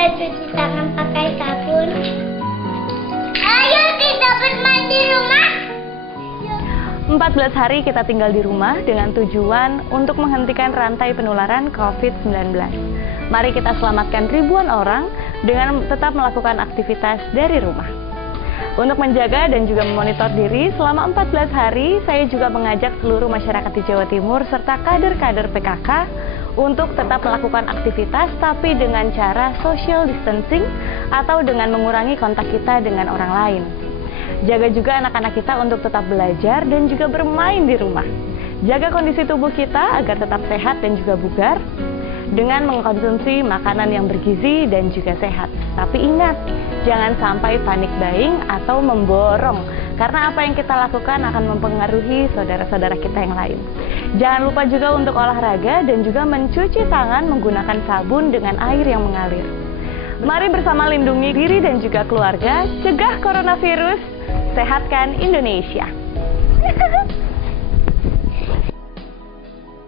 kita cuci tangan pakai sabun. Ayo kita bermain di rumah. 14 hari kita tinggal di rumah dengan tujuan untuk menghentikan rantai penularan COVID-19. Mari kita selamatkan ribuan orang dengan tetap melakukan aktivitas dari rumah. Untuk menjaga dan juga memonitor diri selama 14 hari, saya juga mengajak seluruh masyarakat di Jawa Timur serta kader-kader PKK untuk tetap melakukan aktivitas tapi dengan cara social distancing atau dengan mengurangi kontak kita dengan orang lain. Jaga juga anak-anak kita untuk tetap belajar dan juga bermain di rumah. Jaga kondisi tubuh kita agar tetap sehat dan juga bugar dengan mengkonsumsi makanan yang bergizi dan juga sehat. Tapi ingat, jangan sampai panic buying atau memborong, karena apa yang kita lakukan akan mempengaruhi saudara-saudara kita yang lain. Jangan lupa juga untuk olahraga dan juga mencuci tangan menggunakan sabun dengan air yang mengalir. Mari bersama lindungi diri dan juga keluarga, cegah coronavirus, sehatkan Indonesia.